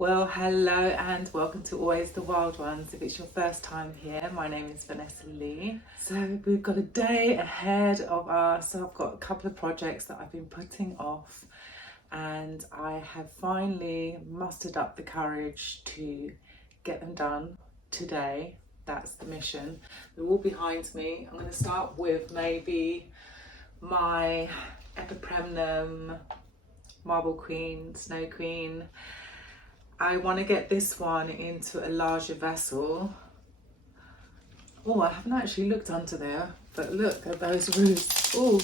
Well, hello and welcome to Always the Wild Ones. If it's your first time here, my name is Vanessa Lee. So we've got a day ahead of us. So I've got a couple of projects that I've been putting off, and I have finally mustered up the courage to get them done today. That's the mission. They're all behind me. I'm going to start with maybe my Epipremnum Marble Queen, Snow Queen. I want to get this one into a larger vessel. Oh, I haven't actually looked under there, but look at those roots. Oh,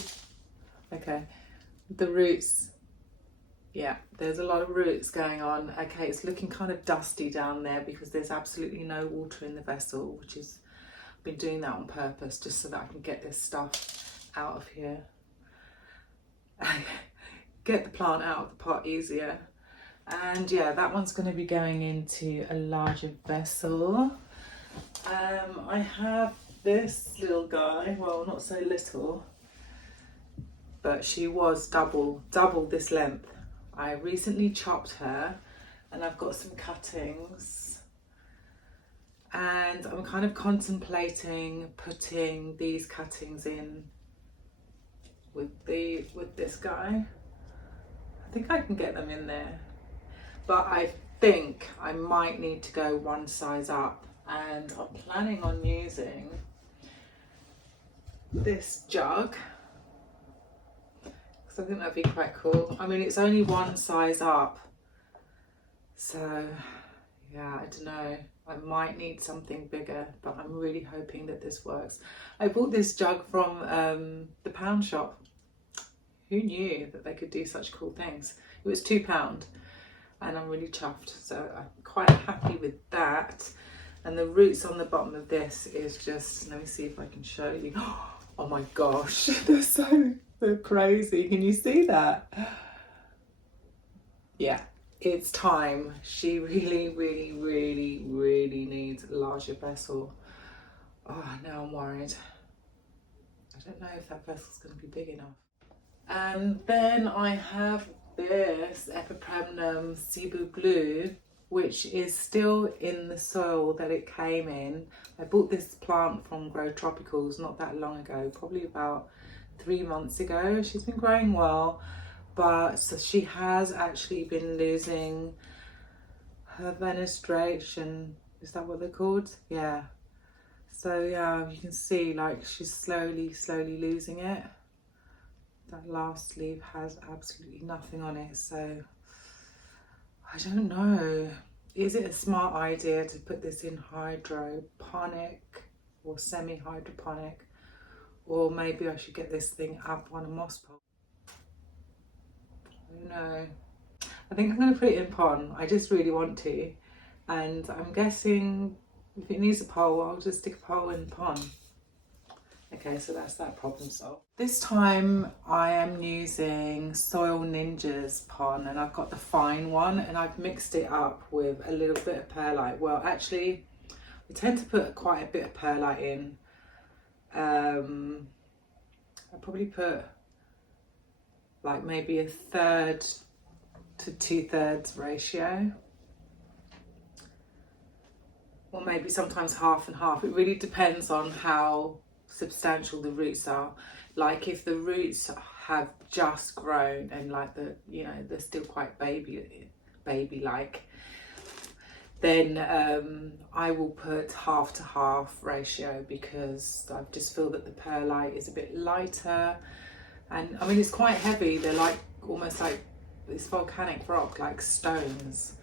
okay. The roots. Yeah, there's a lot of roots going on. Okay, it's looking kind of dusty down there because there's absolutely no water in the vessel, which is, I've been doing that on purpose just so that I can get this stuff out of here. Get the plant out of the pot easier. And yeah, that one's going to be going into a larger vessel. I have this little guy, well, not so little, but she was double this length. I recently chopped her and I've got some cuttings, and I'm kind of contemplating putting these cuttings in with this guy. I think I can get them in there. But I think I might need to go one size up, and I'm planning on using this jug because I think that'd be quite cool. I mean, it's only one size up, so yeah, I don't know. I might need something bigger, but I'm really hoping that this works. I bought this jug from the pound shop. Who knew that they could do such cool things? It was £2. And I'm really chuffed, so I'm quite happy with that. And the roots on the bottom of this is just, let me see if I can show you. Oh my gosh, they're so crazy. Can you see that? Yeah, it's time. She really needs a larger vessel. Oh, now I'm worried. I don't know if that vessel's going to be big enough. And then I have this Epipremnum Cebu glue, which is still in the soil that it came in. I bought this plant from Grow Tropicals not that long ago, probably about 3 months ago. She's been growing well, but so she has actually been losing her venestration. Is that what they're called? Yeah. So yeah, you can see like she's slowly losing it. That last leaf has absolutely nothing on it, so I don't know. Is it a smart idea to put this in hydroponic or semi-hydroponic, or maybe I should get this thing up on a moss pole? I don't know. I think I'm going to put it in pond. I just really want to, and I'm guessing if it needs a pole, I'll just stick a pole in the pond. Okay, so that's that problem solved. This time I am using Soil Ninja's pond, and I've got the fine one, and I've mixed it up with a little bit of perlite. Well, actually, I tend to put quite a bit of perlite in. I probably put like maybe 1/3 to 2/3 ratio. Or maybe sometimes half and half. It really depends on how substantial the roots are. Like if the roots have just grown and like they're still quite baby like, then I will put half to half ratio, because I just feel that the perlite is a bit lighter, and I mean it's quite heavy. They're like almost like this volcanic rock, like stones.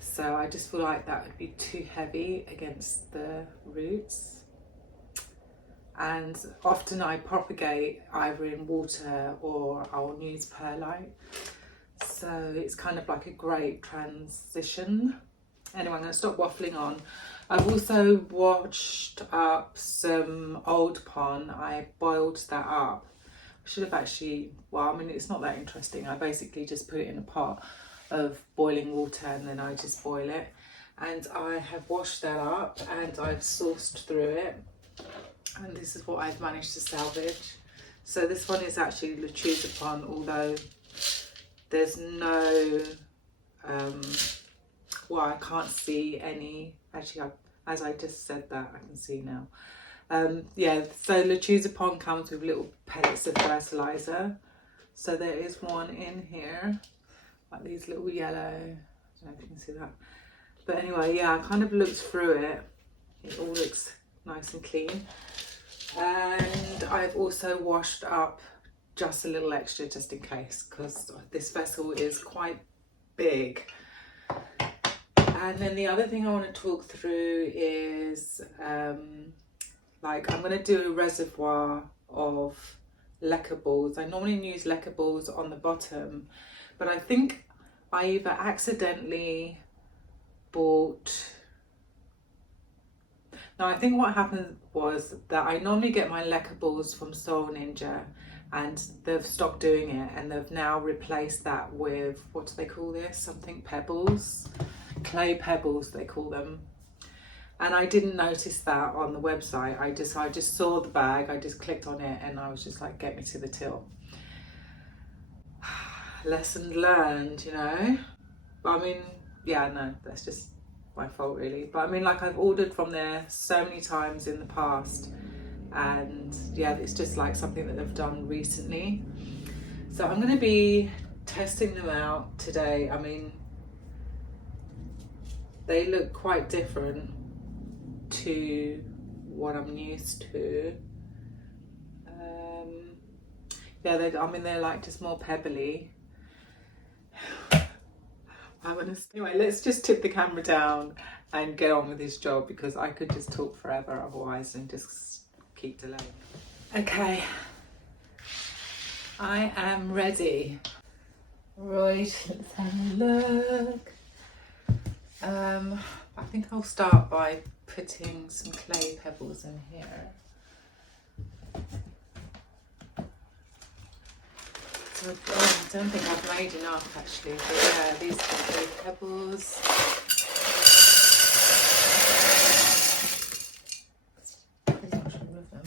So I just feel like that would be too heavy against the roots. And often I propagate either in water or I'll use perlite. So it's kind of like a great transition. Anyway, I'm going to stop waffling on. I've also washed up some old pon. I boiled that up. I should have actually, well, I mean, it's not that interesting. I basically just put it in a pot of boiling water and then I just boil it. And I have washed that up and I've sourced through it. And this is what I've managed to salvage. So this one is actually Repotting, although there's no well, I can't see any, actually as I just said that, I can see now. Yeah, so Repotting comes with little pellets of fertiliser. So there is one in here, like these little yellow, I don't know if you can see that. But anyway, yeah, I kind of looked through it. It all looks nice and clean. And I've also washed up just a little extra just in case, because this vessel is quite big. And then the other thing I want to talk through is like I'm going to do a reservoir of lacquer balls. I normally use lacquer balls on the bottom, but I think I either accidentally bought... No, I think what happened was that I normally get my lacquer balls from Soul Ninja, and they've stopped doing it, and they've now replaced that with, what do they call this? Something pebbles? Clay pebbles they call them. And I didn't notice that on the website. I just saw the bag, I just clicked on it, and I was just like, get me to the till. Lesson learned, you know. But I mean, yeah, no, that's just my fault really. But I mean, like, I've ordered from there so many times in the past, and yeah, it's just like something that they've done recently. So I'm going to be testing them out today. I mean, they look quite different to what I'm used to. Yeah, they're like just more pebbly. Anyway, let's just tip the camera down and get on with this job, because I could just talk forever otherwise and just keep delaying. Okay, I am ready. Right, let's have a look. I think I'll start by putting some clay pebbles in here. So, I don't think I've made enough actually, but yeah, these are clay pebbles. I think I should remove them.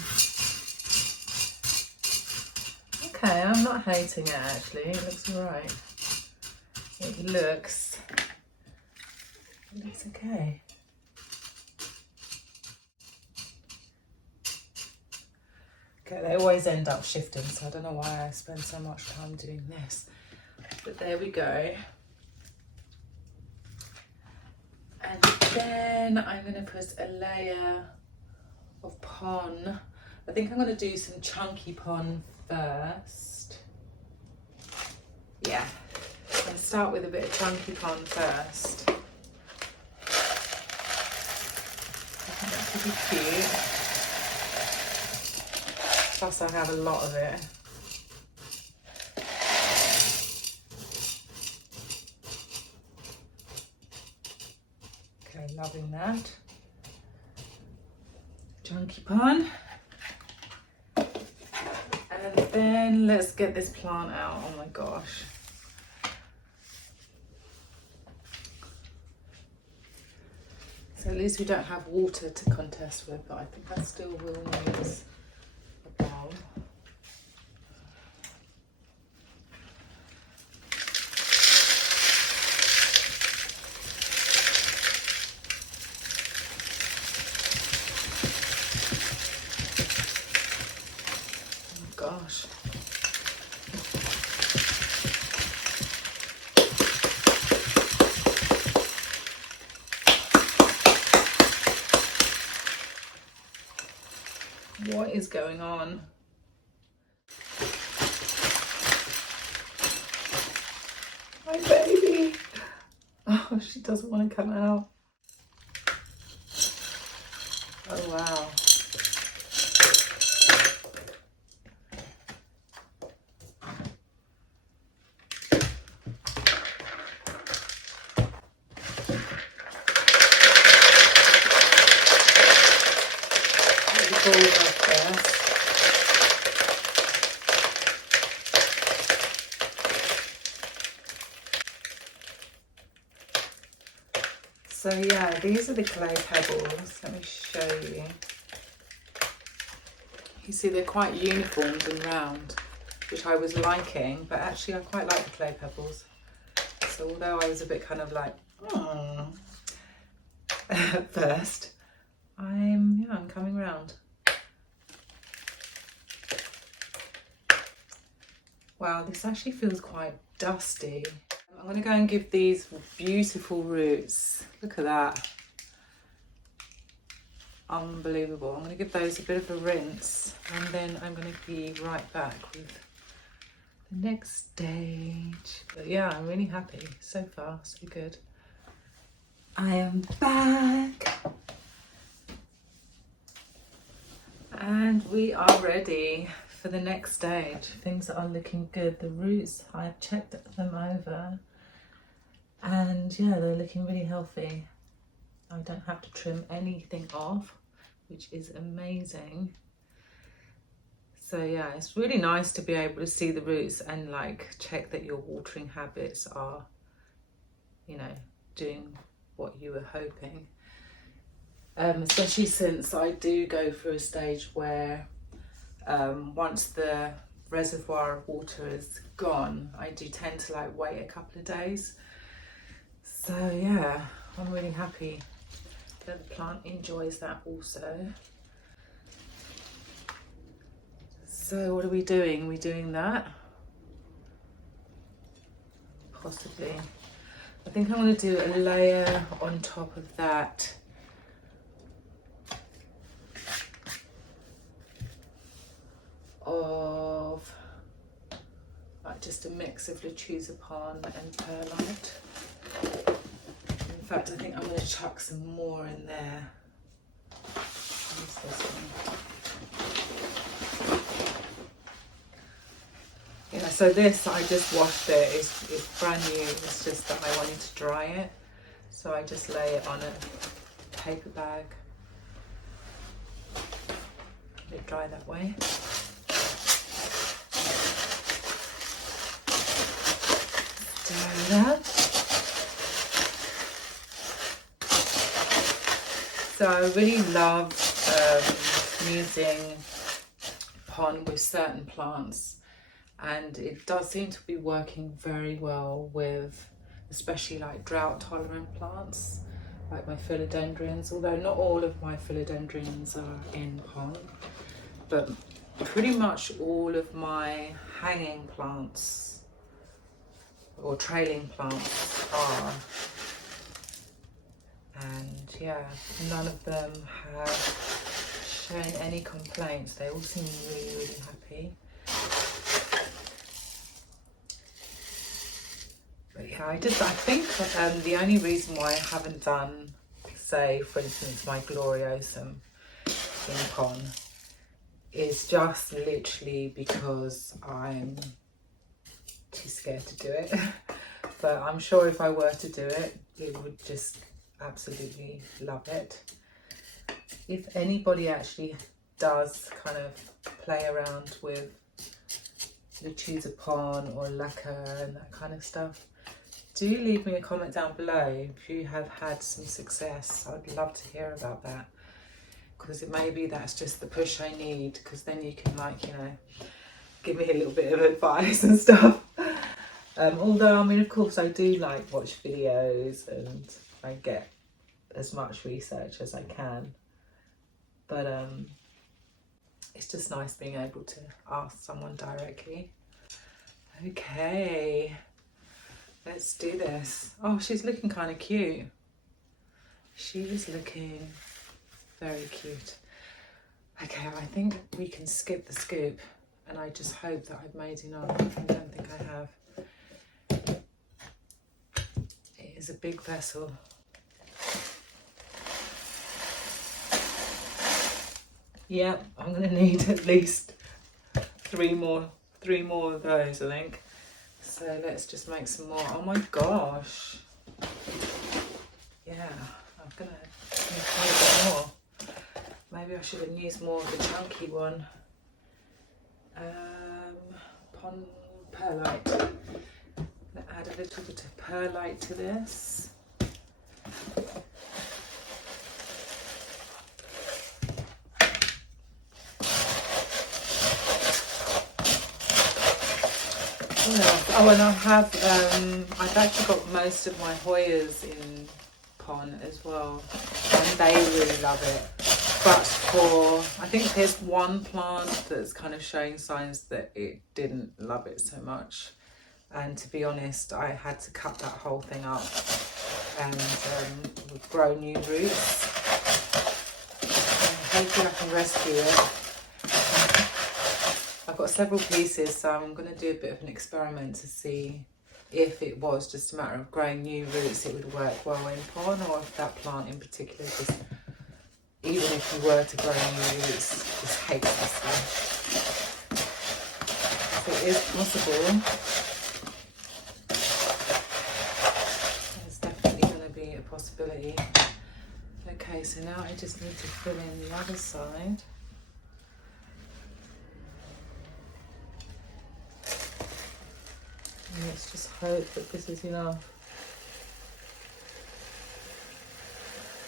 Okay, I'm not hating it actually, it looks alright. It looks okay. Okay, they always end up shifting, so I don't know why I spend so much time doing this. But there we go. And then I'm going to put a layer of pon. I think I'm going to do some chunky pon first. Yeah, I'm going to start with a bit of chunky pon first. I think that could be cute. Plus I have a lot of it. Okay, loving that. Chunky pon. And then let's get this plant out. Oh my gosh. So at least we don't have water to contest with, but I think I still will need a bowl. Oh gosh. What is going on? My baby. Oh, she doesn't want to come out. Oh wow. So yeah, these are the clay pebbles. Let me show you. You see they're quite uniformed and round, which I was liking, but actually I quite like the clay pebbles. So although I was a bit kind of like, At first, I'm coming round. Wow, this actually feels quite dusty. I'm going to go and give these beautiful roots. Look at that. Unbelievable. I'm going to give those a bit of a rinse, and then I'm going to be right back with the next stage. But yeah, I'm really happy. So far, so good. I am back. And we are ready for the next stage. Things are looking good. The roots, I've checked them over, and yeah, they're looking really healthy. I don't have to trim anything off, which is amazing. So yeah, it's really nice to be able to see the roots and like check that your watering habits are, you know, doing what you were hoping. Especially since I do go through a stage where once the reservoir of water is gone, I do tend to like wait a couple of days. So yeah, I'm really happy that the plant enjoys that also. So what are we doing? We're doing that? Possibly. I think I'm going to do a layer on top of that. Of like just a mix of Repotting and perlite. In fact, I think I'm going to chuck some more in there. Use this one. Yeah, so this, I just washed it. It's brand new. It's just that I wanted to dry it, so I just lay it on a paper bag. Let it dry that way. That. So I really love using pond with certain plants, and it does seem to be working very well with especially like drought tolerant plants like my philodendrons, although not all of my philodendrons are in pond, but pretty much all of my hanging plants or trailing plants are, and yeah, none of them have shown any complaints. They all seem really happy. But yeah, I think the only reason why I haven't done, say for instance, my gloriosum in pon is just literally because I'm too scared to do it. But I'm sure if I were to do it, it would just absolutely love it. If anybody actually does kind of play around with Repotting or lacquer and that kind of stuff, do leave me a comment down below if you have had some success. I'd love to hear about that, because it may be that's just the push I need, because then you can, like, you know, give me a little bit of advice and stuff. Although, I mean, of course, I do like watch videos and I get as much research as I can. But it's just nice being able to ask someone directly. Okay, let's do this. Oh, she's looking kind of cute. She is looking very cute. Okay, I think we can skip the scoop, and I just hope that I've made enough. I don't think I have. It is a big vessel. Yep, I'm gonna need at least three more of those, I think. So let's just make some more. Oh my gosh. Yeah, I'm gonna need quite a bit more. Maybe I should have used more of the chunky one. Perlite. I'm gonna add a little bit of perlite to this. Oh, and I have, I've actually got most of my Hoyas in on as well, and they really love it. But I think there's one plant that's kind of showing signs that it didn't love it so much. And to be honest, I had to cut that whole thing up and grow new roots. And hopefully I can rescue it. I've got several pieces, so I'm going to do a bit of an experiment to see if it was just a matter of growing new roots, it would work well in pot, or if that plant in particular just, even if you were to grow new roots, just hates the stuff. So it is possible. There's definitely going to be a possibility. Okay, so now I just need to fill in the other side. And let's just hope that this is enough.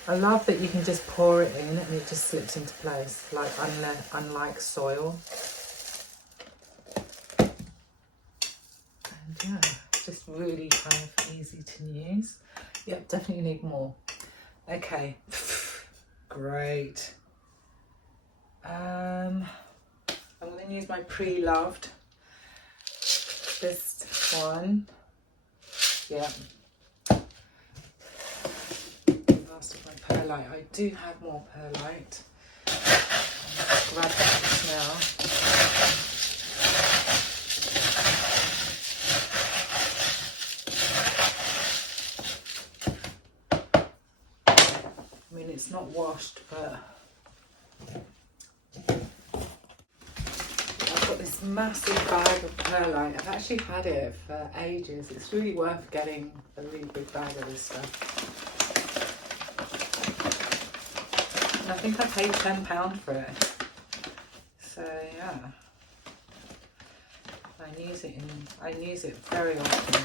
I love that you can just pour it in and it just slips into place, like unlike soil. And yeah, it's just really kind of easy to use. Yep, definitely need more. Okay, great. I'm going to use my pre-loved. This one, yeah. Last of my perlite. I do have more perlite. I'll just grab that just now. I mean, it's not washed, but this massive bag of perlite. I've actually had it for ages. It's really worth getting a really big bag of this stuff. And I think I paid £10 for it. So yeah, I use it very often.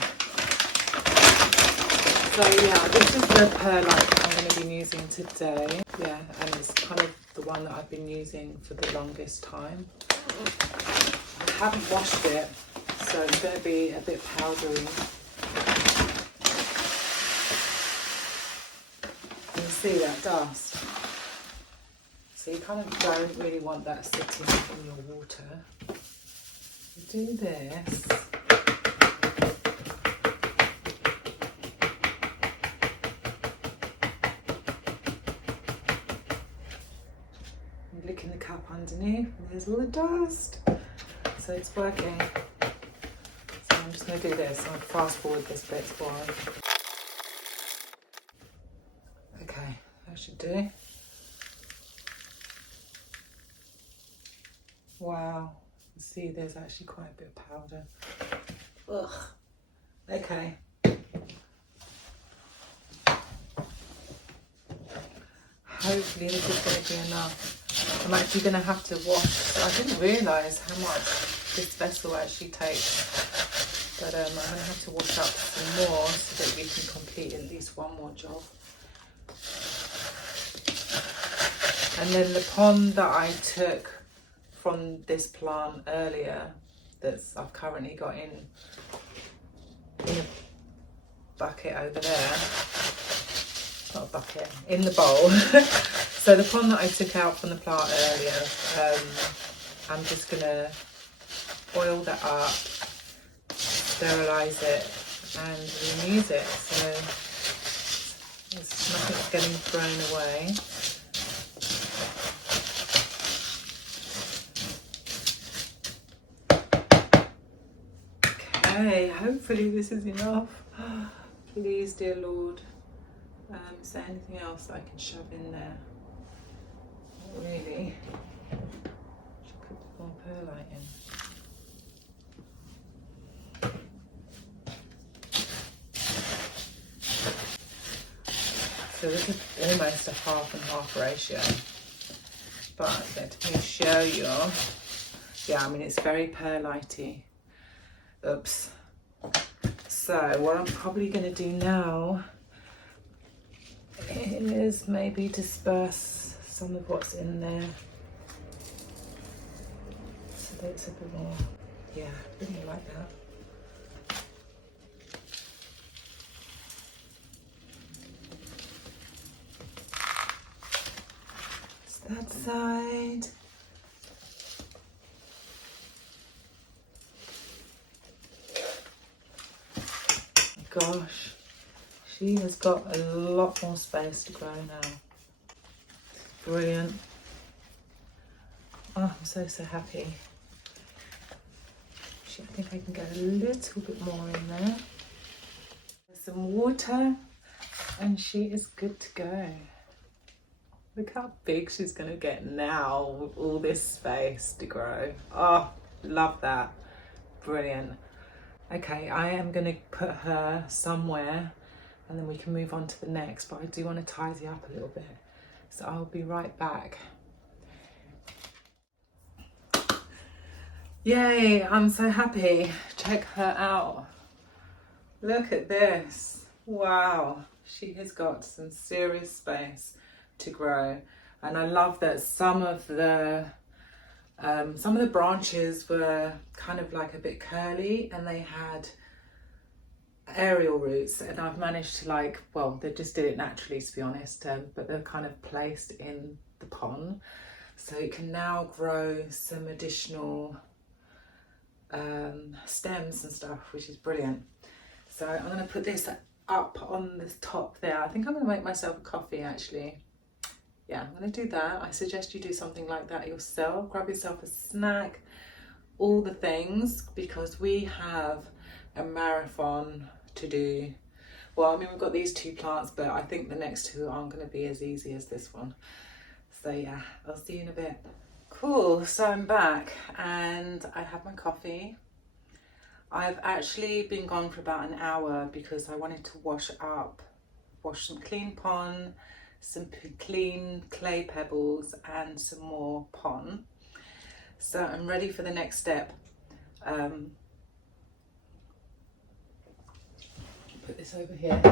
So yeah, this is the perlite that I'm going to be using today. Yeah, and it's kind of the one that I've been using for the longest time. I haven't washed it, so it's going to be a bit powdery. You can see that dust. So you kind of don't really want that sitting in your water. You do this. I'm licking the cup underneath, and there's all the dust. So it's working. So I'm just going to do this. I'm going to fast forward this bit for it. Okay, that should do. Wow. See, there's actually quite a bit of powder. Ugh. Okay. Hopefully this is going to be enough. I'm actually going to have to wash. I didn't realise how much this vessel actually takes. But I'm going to have to wash up some more so that we can complete at least one more job. And then the pond that I took from this plant earlier, I've currently got in a bucket over there. Not a bucket, in the bowl. So the pond that I took out from the plant earlier, I'm just gonna boil that up, sterilise it and reuse it. So nothing's getting thrown away. Okay, hopefully this is enough. Please, dear Lord. Is there anything else that I can shove in there? Not really. Should put more perlite in. So this is almost a half and half ratio. But let me show you. Yeah, I mean, it's very perlitey. Oops. So what I'm probably going to do now is maybe disperse some of what's in there so that it's a bit more, yeah, really like that. that side. Gosh, she has got a lot more space to grow now. Brilliant. Oh, I'm so happy. I think I can get a little bit more in there. There's some water and she is good to go. Look how big she's gonna get now with all this space to grow. Oh, love that. Brilliant. Okay, I am gonna put her somewhere and then we can move on to the next, but I do want to tidy up a little bit. So I'll be right back. Yay, I'm so happy. Check her out. Look at this. Wow, she has got some serious space to grow. And I love that some of the branches were kind of like a bit curly and they had aerial roots, and I've managed to they just did it naturally, to be honest, but they're kind of placed in the pond. So it can now grow some additional stems and stuff, which is brilliant. So I'm going to put this up on the top there. I think I'm going to make myself a coffee actually. Yeah, I'm going to do that. I suggest you do something like that yourself. Grab yourself a snack, all the things, because we have a marathon to do. Well, I mean, we've got these two plants, but I think the next two aren't going to be as easy as this one. So yeah, I'll see you in a bit. Cool, so I'm back and I have my coffee. I've actually been gone for about an hour because I wanted to wash some clean pond, some clean clay pebbles and some more pond. So I'm ready for the next step. Put this over here.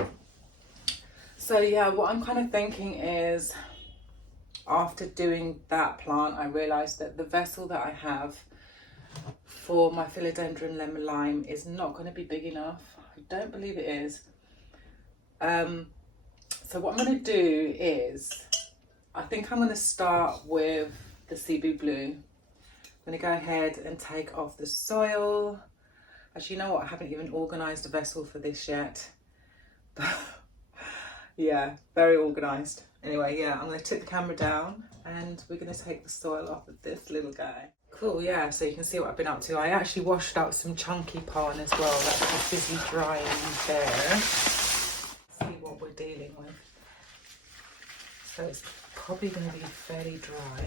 So yeah, what I'm kind of thinking is, after doing that plant, I realised that the vessel that I have for my philodendron lemon lime is not going to be big enough. I don't believe it is. So what I'm going to do is, I think I'm going to start with the Cebu blue. I'm going to go ahead and take off the soil. Actually, you know what? I haven't even organised a vessel for this yet. Yeah, very organised. Anyway, yeah, I'm going to tip the camera down and we're going to take the soil off of this little guy. Cool, yeah, so you can see what I've been up to. I actually washed up some chunky pond as well. That's just busy drying there. See what we're dealing with. So it's probably going to be fairly dry.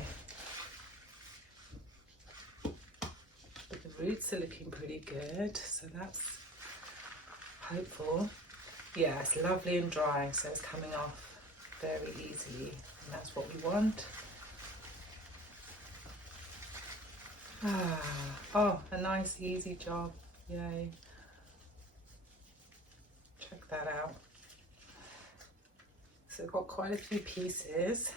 But the roots are looking pretty good, so that's hopeful. Yeah, it's lovely and dry, so it's coming off very easily, and that's what we want. Oh, a nice easy job, yay. Check that out. So we've got quite a few pieces.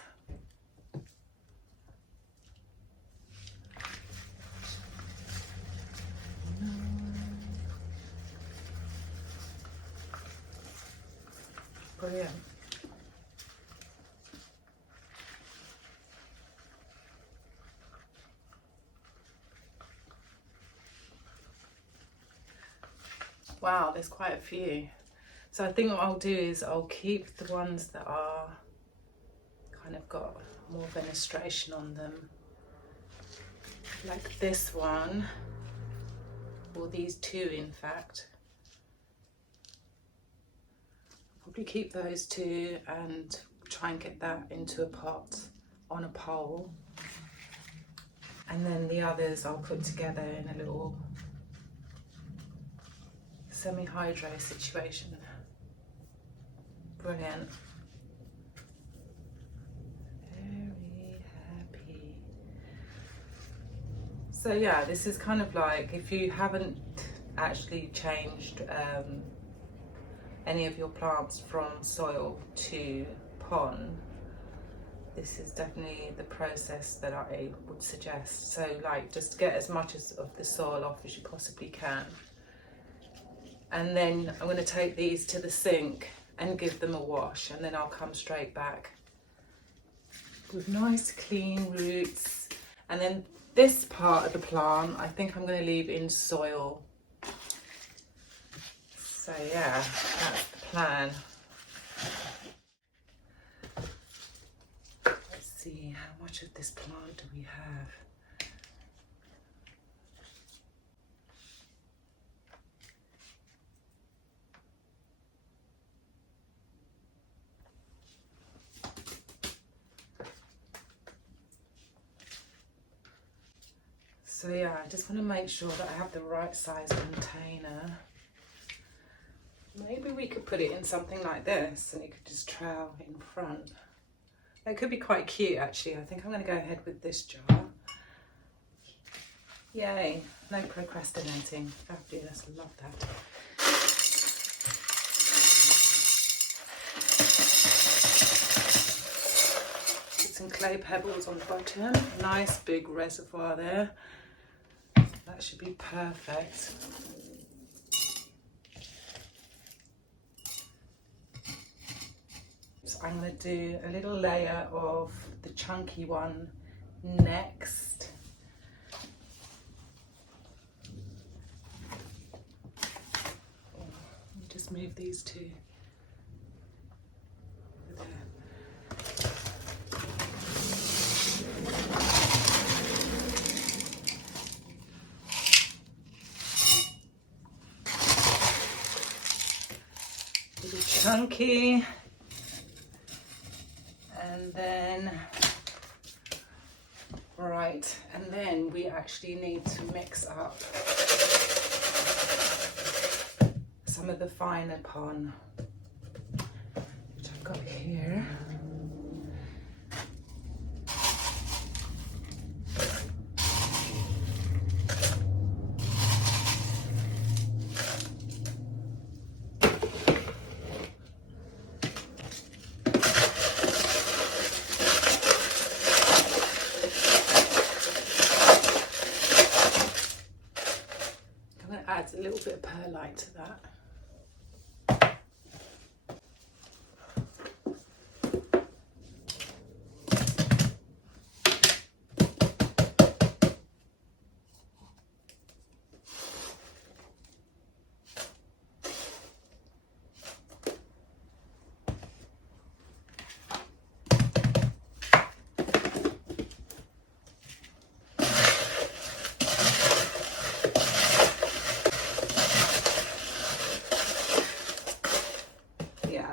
Brilliant. Wow, there's quite a few. So I think what I'll do is I'll keep the ones that are kind of got more fenestration on them. Like this one, or these two in fact. Probably keep those two and try and get that into a pot on a pole. And then the others I'll put together in a little semi-hydro situation. Brilliant. Very happy. So yeah, this is kind of like, if you haven't actually changed any of your plants from soil to pond, this is definitely the process that I would suggest. So like, just get as much of the soil off as you possibly can. And then I'm going to take these to the sink and give them a wash, and then I'll come straight back with nice clean roots. And then this part of the plant, I think I'm going to leave in soil. So yeah, that's the plan. Let's see, how much of this plant do we have? So yeah, I just want to make sure that I have the right size container. Maybe we could put it in something like this and it could just trowel in front. That could be quite cute actually. I think I'm going to go ahead with this jar. Yay, no procrastinating. Fabulous, I love that. Put some clay pebbles on the bottom. Nice big reservoir there. That should be perfect. So I'm going to do a little layer of the chunky one next. Just move these two over there. Little chunky. And then, right, and then we actually need to mix up some of the finer pon, which I've got here. Add a little bit of perlite to that.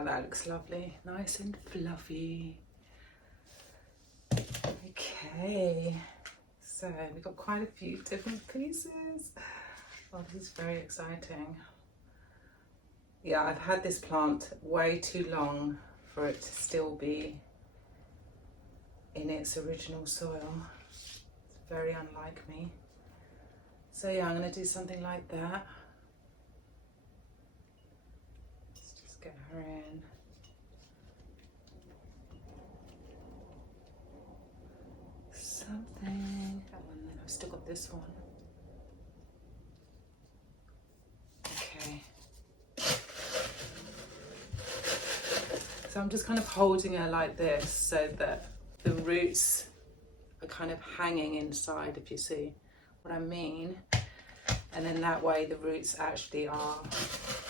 That looks lovely, nice and fluffy. Okay, so we've got quite a few different pieces. Oh, this is very exciting. Yeah, I've had this plant way too long for it to still be in its original soil. It's very unlike me. So yeah, I'm going to do something like that. Get her in. Something. Oh, and then I've still got this one. Okay. So I'm just kind of holding her like this so that the roots are kind of hanging inside, if you see what I mean. And then that way the roots actually are,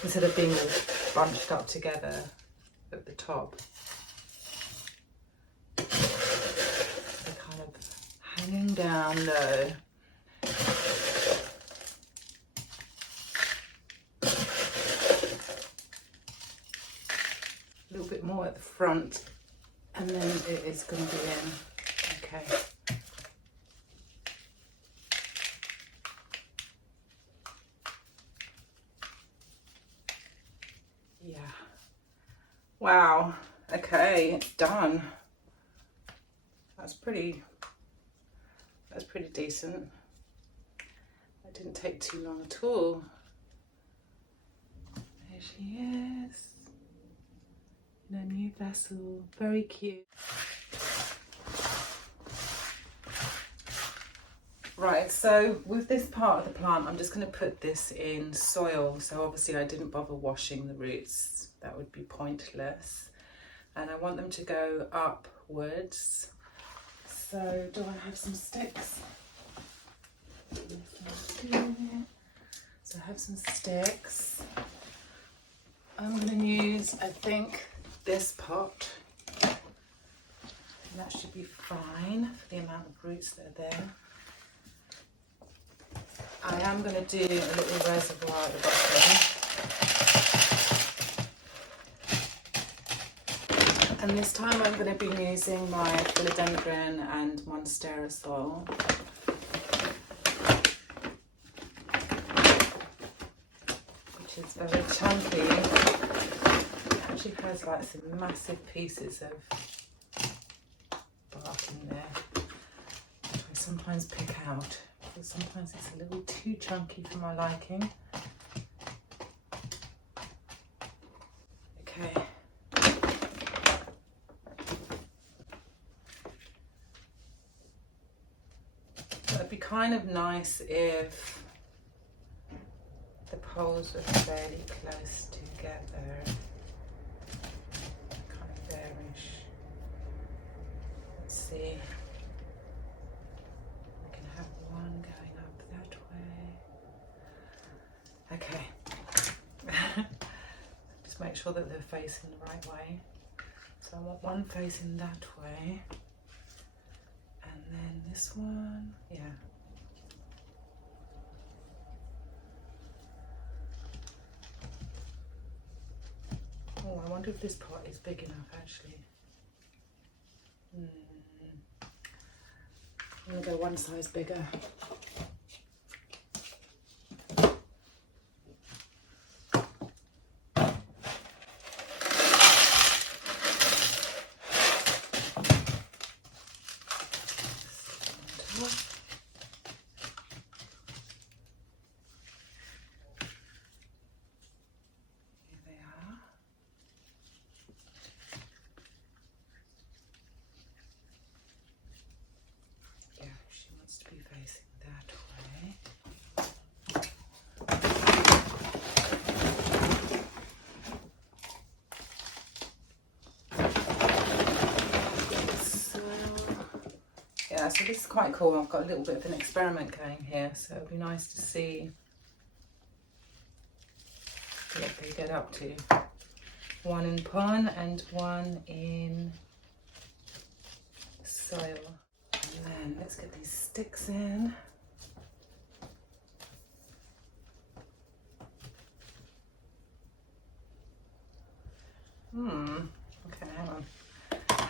instead of being all bunched up together at the top, they're kind of hanging down low. A little bit more at the front, and then it is going to be in. Okay. Yeah. Wow. Okay, it's done. That's pretty decent. That didn't take too long at all. There she is. In a new vessel. Very cute. Right, so with this part of the plant, I'm just going to put this in soil. So obviously I didn't bother washing the roots. That would be pointless. And I want them to go upwards. So do I have some sticks? So I have some sticks. I'm going to use, I think, this pot. And that should be fine for the amount of roots that are there. I am going to do a little reservoir at the bottom. And this time I'm going to be using my philodendron and monstera soil. Which is very chunky. It actually has like some massive pieces of bark in there, which I sometimes pick out. Sometimes it's a little too chunky for my liking. Okay. It'd be kind of nice if the poles were fairly close together. Kind of bearish. Let's see. One going up that way. Okay. Just make sure that they're facing the right way. So I want one facing that way. And then this one, yeah. Oh, I wonder if this pot is big enough actually. I'm going to go one size bigger. So this is quite cool. I've got a little bit of an experiment going here, so it'll be nice to see what they get up to. One in pond and one in soil. And then let's get these sticks in. Okay,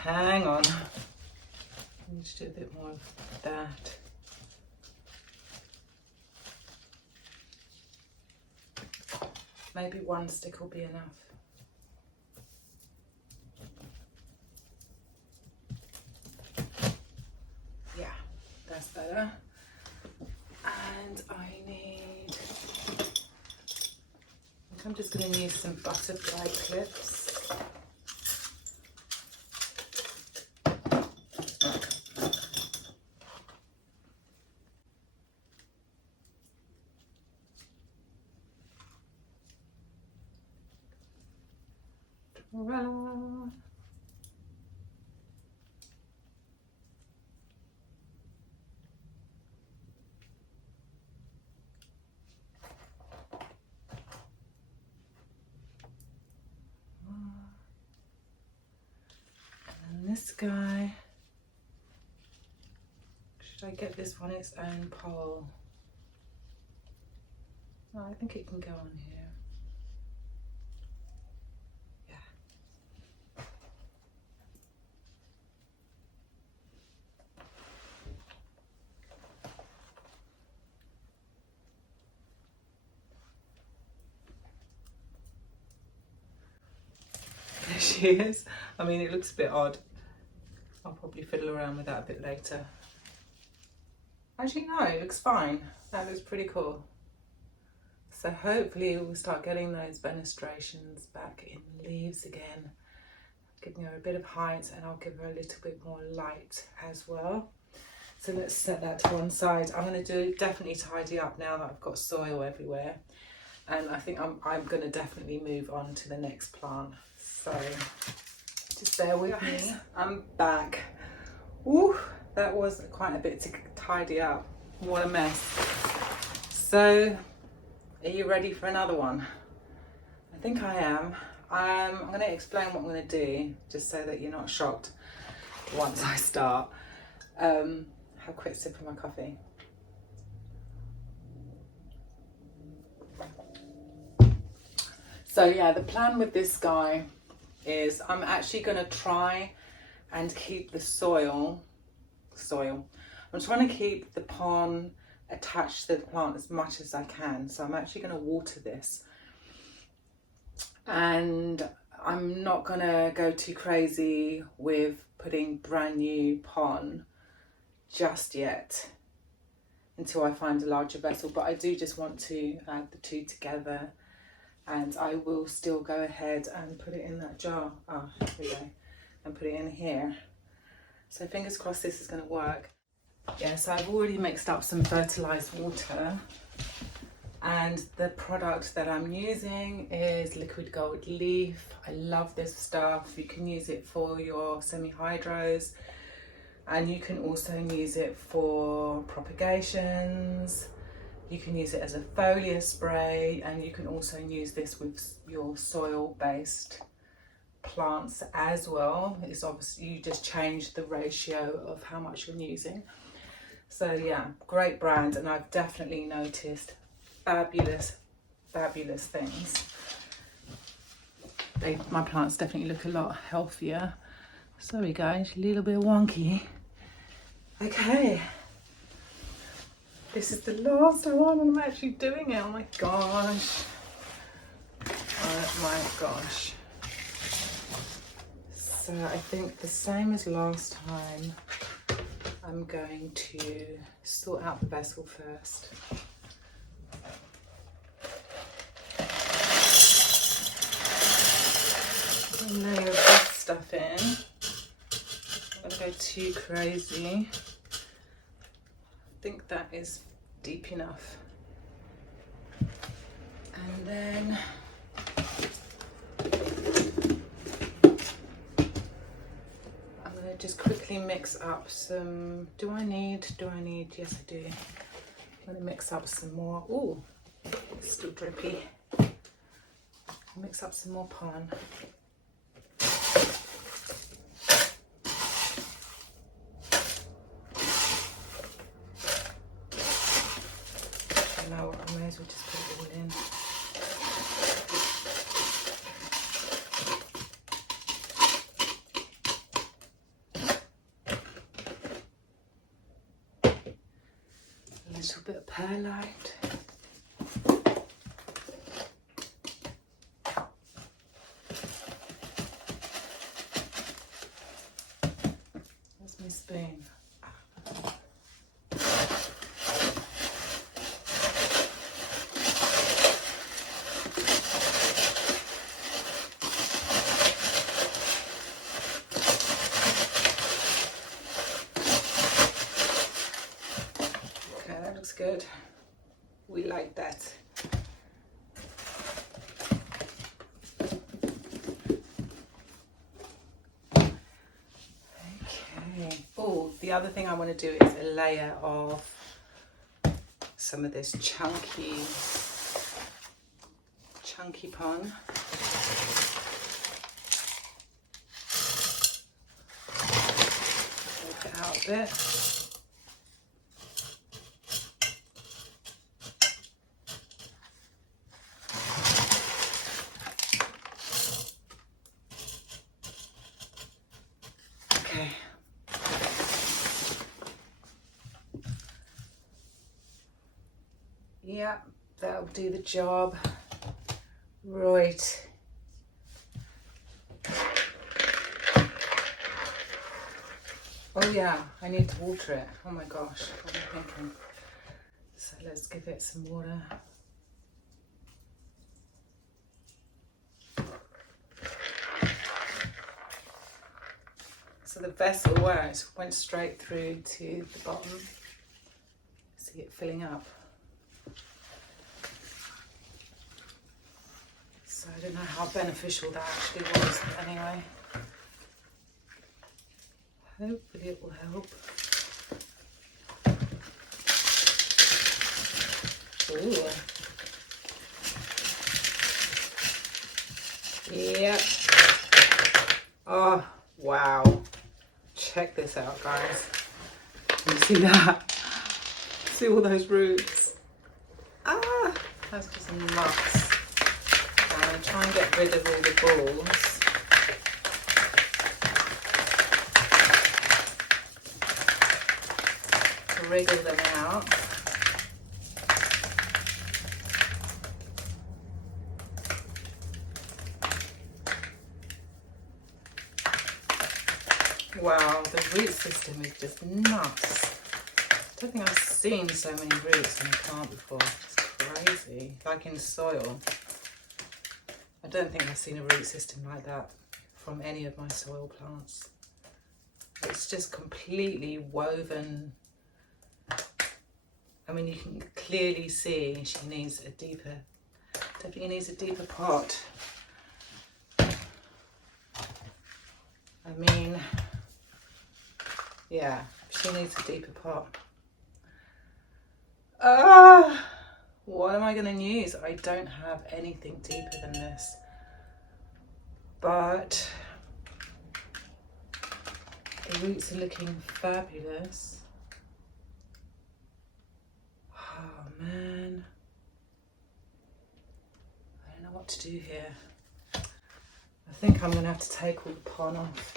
hang on. I need to do a bit more of that. Maybe one stick will be enough. Yeah, that's better. And I think I'm just going to use some butterfly clips. And this guy, should I get this one its own pole? No, I think it can go on here. She is. I mean, it looks a bit odd. I'll probably fiddle around with that a bit later. Actually, no, it looks fine. That looks pretty cool. So hopefully we'll start getting those fenestrations back in leaves again. Giving her a bit of height, and I'll give her a little bit more light as well. So let's set that to one side. I'm going to definitely tidy up now that I've got soil everywhere. And I think I'm going to definitely move on to the next plant. So just bear with me. I'm back. Woo! That was quite a bit to tidy up. What a mess. So, are you ready for another one? I think I am. I'm going to explain what I'm going to do, just so that you're not shocked once I start. Have a quick sip of my coffee. So yeah, the plan with this guy is I'm actually going to try and keep the soil. I'm trying to keep the pond attached to the plant as much as I can. So I'm actually going to water this. And I'm not going to go too crazy with putting brand new pond just yet until I find a larger vessel. But I do just want to add the two together. And I will still go ahead and put it in that jar. Oh, here we go. And put it in here. So fingers crossed this is going to work. Yeah, so I've already mixed up some fertilized water. And the product that I'm using is liquid gold leaf. I love this stuff. You can use it for your semi-hydros. And you can also use it for propagations. You can use it as a foliar spray, and you can also use this with your soil-based plants as well. It's obviously, you just change the ratio of how much you're using. So yeah, great brand, and I've definitely noticed fabulous things. My plants definitely look a lot healthier. Sorry guys, a little bit wonky. Okay. This is the last one I'm actually doing it. Oh my gosh. Oh my gosh. So I think the same as last time, I'm going to sort out the vessel first. Layer this stuff in. I'm not going to go too crazy. I think that is deep enough. And then I'm going to just quickly mix up some, do I need, yes I do. I'm going to mix up some more, ooh, it's still drippy. Mix up some more pond. Now I may as well just put it all in. A little bit of perlite. Where's my spoon? Good. We like that. Okay. Oh, the other thing I want to do is a layer of some of this chunky pond. Take it out a bit. Yeah, that'll do the job. Right. Oh yeah, I need to water it. Oh my gosh, what am I thinking? So let's give it some water. So the vessel worked, went straight through to the bottom. See it filling up. So I don't know how beneficial that actually was, but anyway. Hopefully it will help. Ooh. Yep. Oh, wow. Check this out, guys. Can you see that? See all those roots? Ah, that's just nuts. I'm going to try and get rid of all the balls. Wriggle them out. Wow, the root system is just nuts. I don't think I've seen so many roots in a plant before. It's crazy. Like in soil. I don't think I've seen a root system like that from any of my soil plants. It's just completely woven. I mean, you can clearly see she needs a deeper, definitely needs a deeper pot. I mean, yeah, she needs a deeper pot. What am I going to use? I don't have anything deeper than this. But the roots are looking fabulous. Oh man. I don't know what to do here. I think I'm going to have to take all the pon off.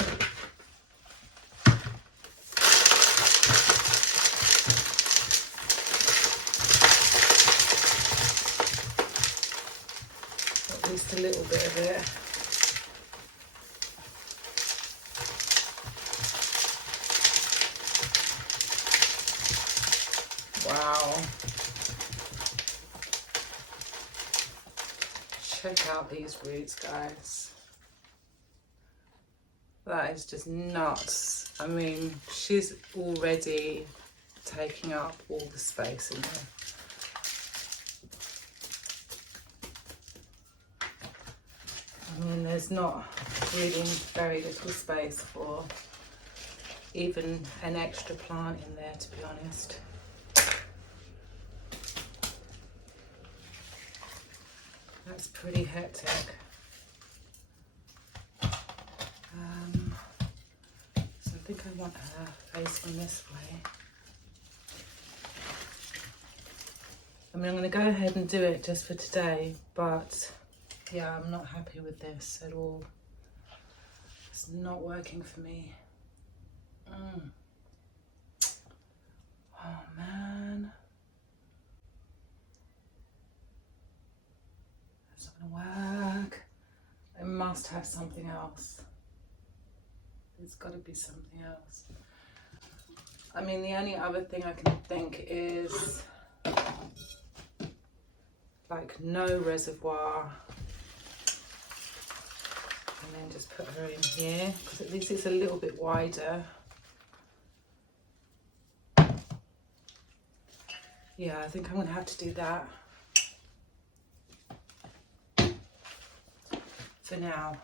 At least a little bit of it. Wow. Check out these roots, guys. That is just nuts. I mean, she's already taking up all the space in there. I mean, there's not really very little space for even an extra plant in there, to be honest. That's pretty hectic. So I think I want her facing this way. I mean, I'm going to go ahead and do it just for today, but yeah, I'm not happy with this at all. It's not working for me. Oh man. That's not gonna work. I must have something else. There's got to be something else. I mean, the only other thing I can think is like no reservoir. And then just put her in here, because at least it's a little bit wider. Yeah, I think I'm going to have to do that for now.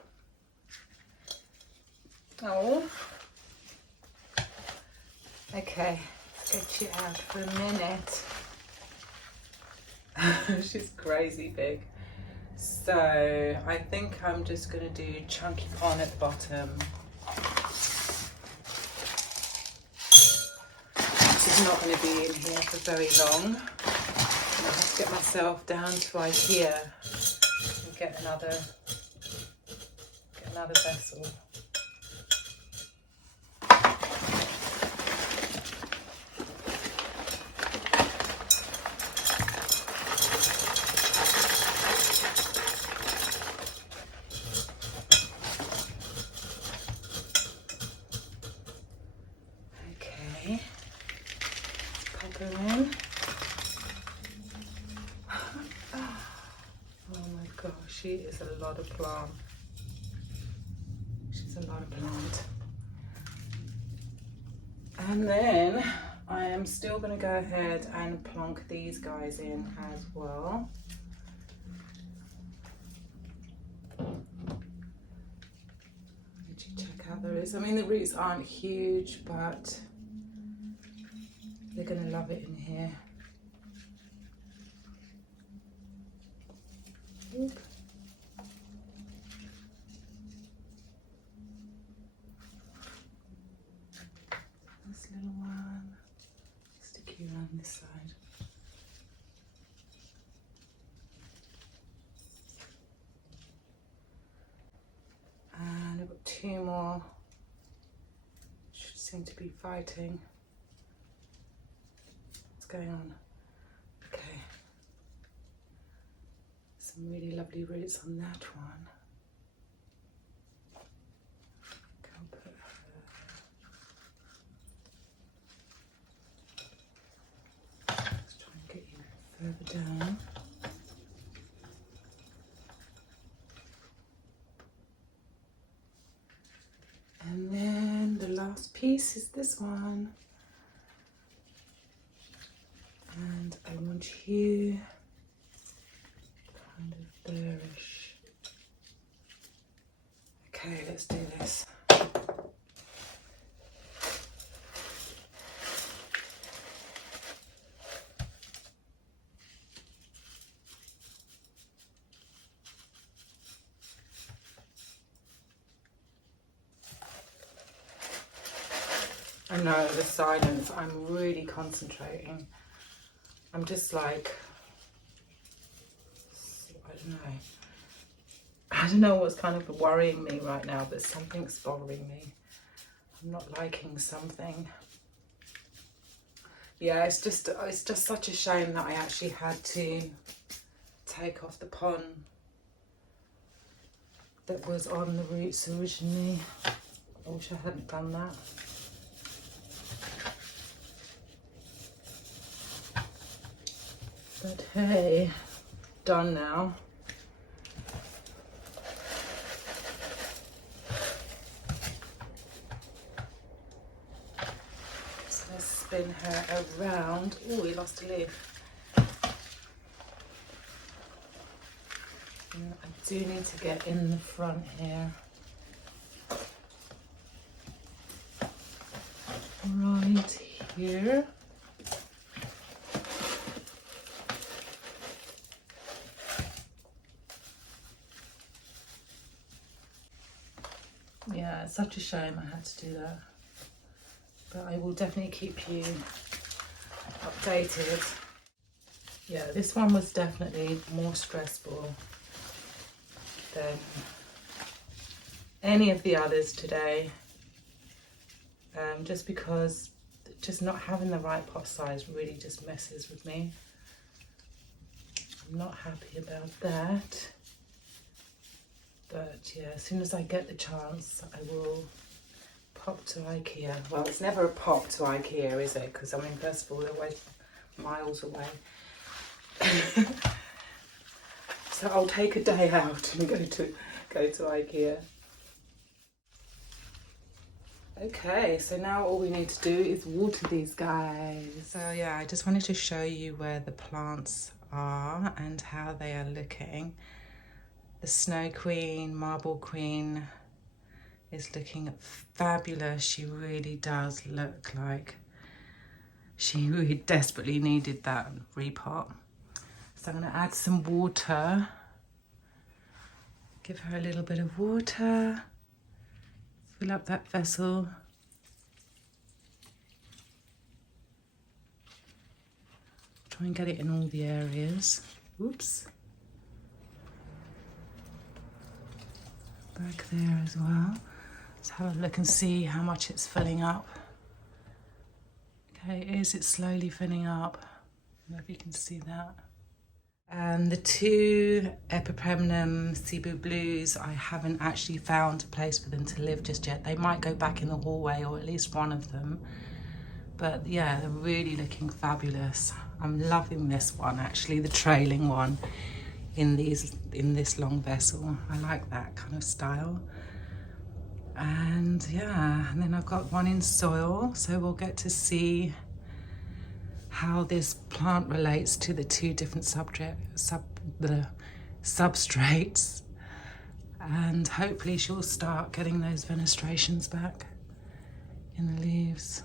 Oh. Okay, get you out for a minute. She's crazy big. So I think I'm just going to do chunky pon at the bottom. This is not going to be in here for very long. I have to get myself down to right here and get another vessel. She is a lot of plant. She's a lot of plant. And then I am still going to go ahead and plonk these guys in as well. Did you check out the roots? I mean, the roots aren't huge, but they're going to love it in here. Oop. This little one, stick you around this side. And I've got 2 more, should seem to be fighting. What's going on? Okay. Some really lovely roots on that one. Further down. And then the last piece is this one. And I want you kind of there-ish. Okay, let's do this. I know the silence, I'm really concentrating. I'm just like, I don't know what's kind of worrying me right now, but something's bothering me. I'm not liking something. Yeah, it's just such a shame that I actually had to take off the pon that was on the roots originally. I wish I hadn't done that. But hey, done now. So let's spin her around. Oh, we lost a leaf. And I do need to get in the front here. Right here. Yeah, it's such a shame I had to do that. But I will definitely keep you updated. Yeah, this one was definitely more stressful than any of the others today. Just because just not having the right pot size really just messes with me. I'm not happy about that. But yeah, as soon as I get the chance, I will pop to IKEA. Well, it's never a pop to IKEA, is it? Because I mean, first of all, they're way miles away. So I'll take a day out and go to IKEA. Okay, so now all we need to do is water these guys. So yeah, I just wanted to show you where the plants are and how they are looking. The Snow Queen, Marble Queen is looking fabulous. She really does look like she really desperately needed that repot. So I'm going to add some water. Give her a little bit of water. Fill up that vessel. Try and get it in all the areas. Oops. Back there as well. Let's have a look and see how much it's filling up. Okay, it's slowly filling up. I don't know if you can see that. And the 2 Epipremnum Cebu Blues, I haven't actually found a place for them to live just yet. They might go back in the hallway, or at least one of them. But yeah, they're really looking fabulous. I'm loving this one, actually, the trailing one in this long vessel. I like that kind of style. And yeah, and then I've got one in soil, so we'll get to see how this plant relates to the 2 different substrates, and hopefully she'll start getting those fenestrations back in the leaves,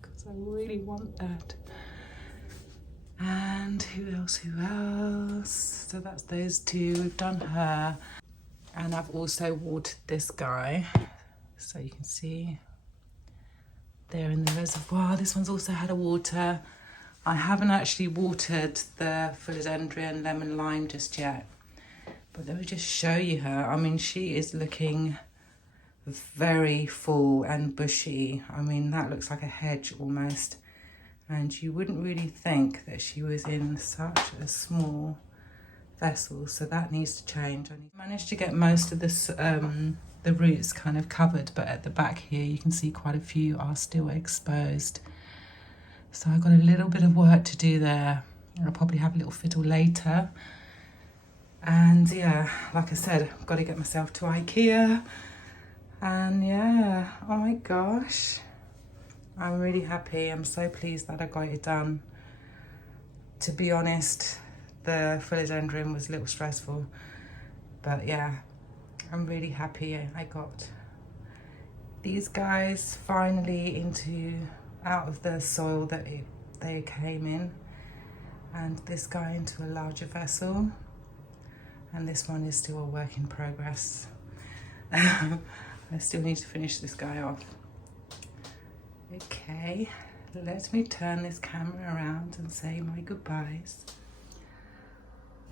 because I really want that. And who else? So that's those two. We've done her. And I've also watered this guy. So you can see there in the reservoir. This one's also had a water. I haven't actually watered the philodendron lemon lime just yet. But let me just show you her. I mean, she is looking very full and bushy. I mean, that looks like a hedge almost. And you wouldn't really think that she was in such a small vessel, so that needs to change. I managed to get most of this, the roots kind of covered, but at the back here you can see quite a few are still exposed. So I've got a little bit of work to do there. I'll probably have a little fiddle later. And yeah, like I said, I've got to get myself to IKEA. And yeah, oh my gosh. I'm really happy. I'm so pleased that I got it done. To be honest, the philodendron was a little stressful, but yeah, I'm really happy I got these guys finally out of the soil that they came in, and this guy into a larger vessel, and this one is still a work in progress. I still need to finish this guy off. Okay, let me turn this camera around and say my goodbyes.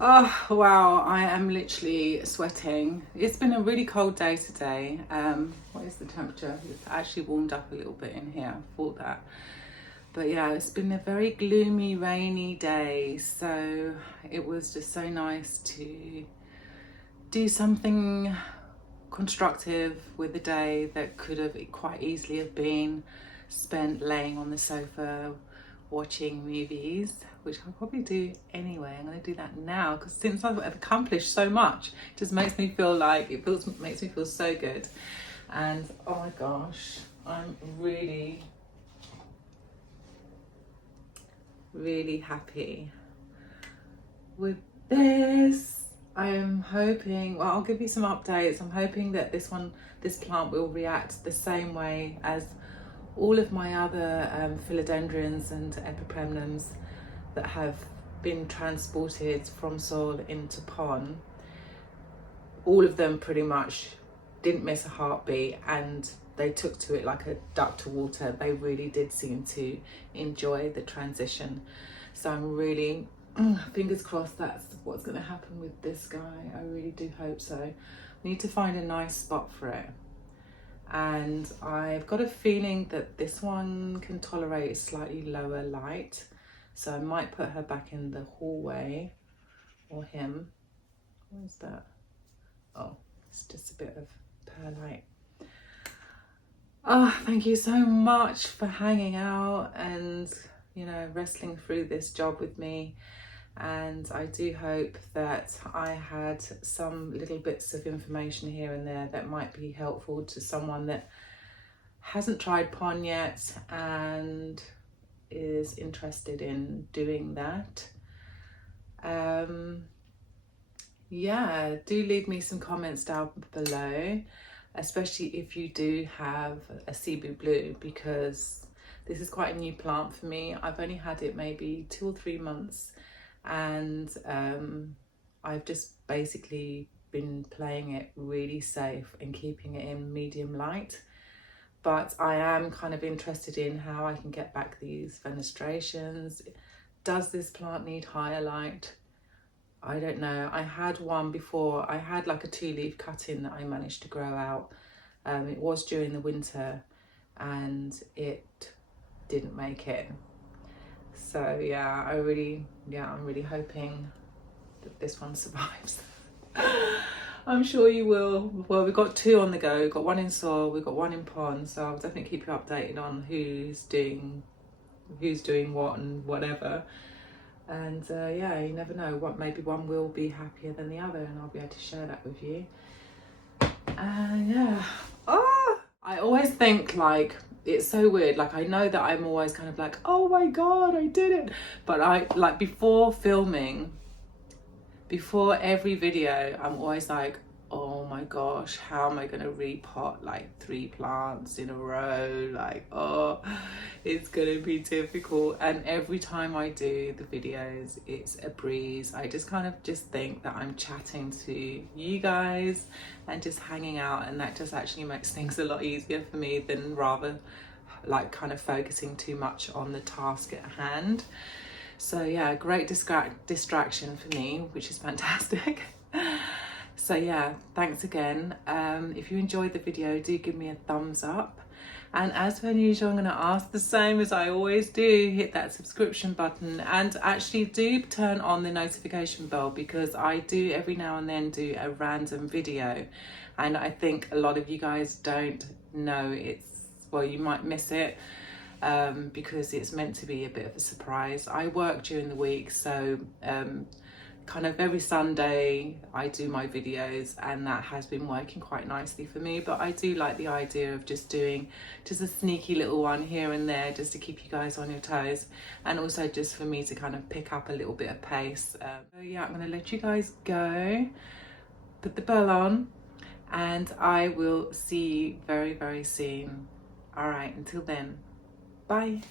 Oh wow, I am literally sweating. It's been a really cold day today. What is the temperature? It's actually warmed up a little bit in here. I thought that. But yeah, it's been a very gloomy, rainy day. So it was just so nice to do something constructive with the day that could have quite easily have been spent laying on the sofa watching movies, which I'll probably do anyway. I'm going to do that now because since I've accomplished so much, it just makes me feel like makes me feel so good. And oh my gosh, I'm really happy with this. I'm hoping, well, I'll give you some updates. I'm hoping that this plant will react the same way as all of my other philodendrons and epipremnums that have been transported from soil into pond. All of them pretty much didn't miss a heartbeat, and they took to it like a duck to water. They really did seem to enjoy the transition. So I'm really, fingers crossed that's what's going to happen with this guy. I really do hope so. I need to find a nice spot for it. And I've got a feeling that this one can tolerate slightly lower light. So I might put her back in the hallway, or him. What is that? Oh, it's just a bit of perlite. Oh, thank you so much for hanging out and, you know, wrestling through this job with me. And I do hope that I had some little bits of information here and there that might be helpful to someone that hasn't tried pon yet and is interested in doing that. Yeah, do leave me some comments down below, especially if you do have a Cebu blue, because this is quite a new plant for me. I've only had it maybe 2 or 3 months, and I've just basically been playing it really safe and keeping it in medium light. But I am kind of interested in how I can get back these fenestrations. Does this plant need higher light? I don't know. I had one before. I had like a 2-leaf cut-in that I managed to grow out. It was during the winter and it didn't make it. So yeah, I'm really hoping that this one survives. I'm sure you will. Well, we've got 2 on the go. We've got 1 in soil, we've got 1 in pond, so I'll definitely keep you updated on who's doing what and whatever. And yeah, you never know, maybe one will be happier than the other, and I'll be able to share that with you. And yeah, I always think, like, it's so weird, like, I know that I'm always kind of like, oh my god, I did it, but I, like, before filming, before every video, I'm always like, oh my gosh, how am I going to repot like 3 plants in a row? Like, oh, It's gonna be difficult, and every time I do the videos it's a breeze. I just kind of just think that I'm chatting to you guys and just hanging out, and that just actually makes things a lot easier for me than rather like kind of focusing too much on the task at hand. So yeah, great distraction for me, which is fantastic. So yeah, thanks again. If you enjoyed the video, do give me a thumbs up. And as per usual, I'm going to ask the same as I always do, hit that subscription button and actually do turn on the notification bell, because I do every now and then do a random video. And I think a lot of you guys don't know well, you might miss it because it's meant to be a bit of a surprise. I work during the week, so kind of every Sunday I do my videos, and that has been working quite nicely for me. But I do like the idea of just doing just a sneaky little one here and there, just to keep you guys on your toes, and also just for me to kind of pick up a little bit of pace. So yeah, I'm going to let you guys go, put the bell on, and I will see you very, very soon. All right, until then, bye.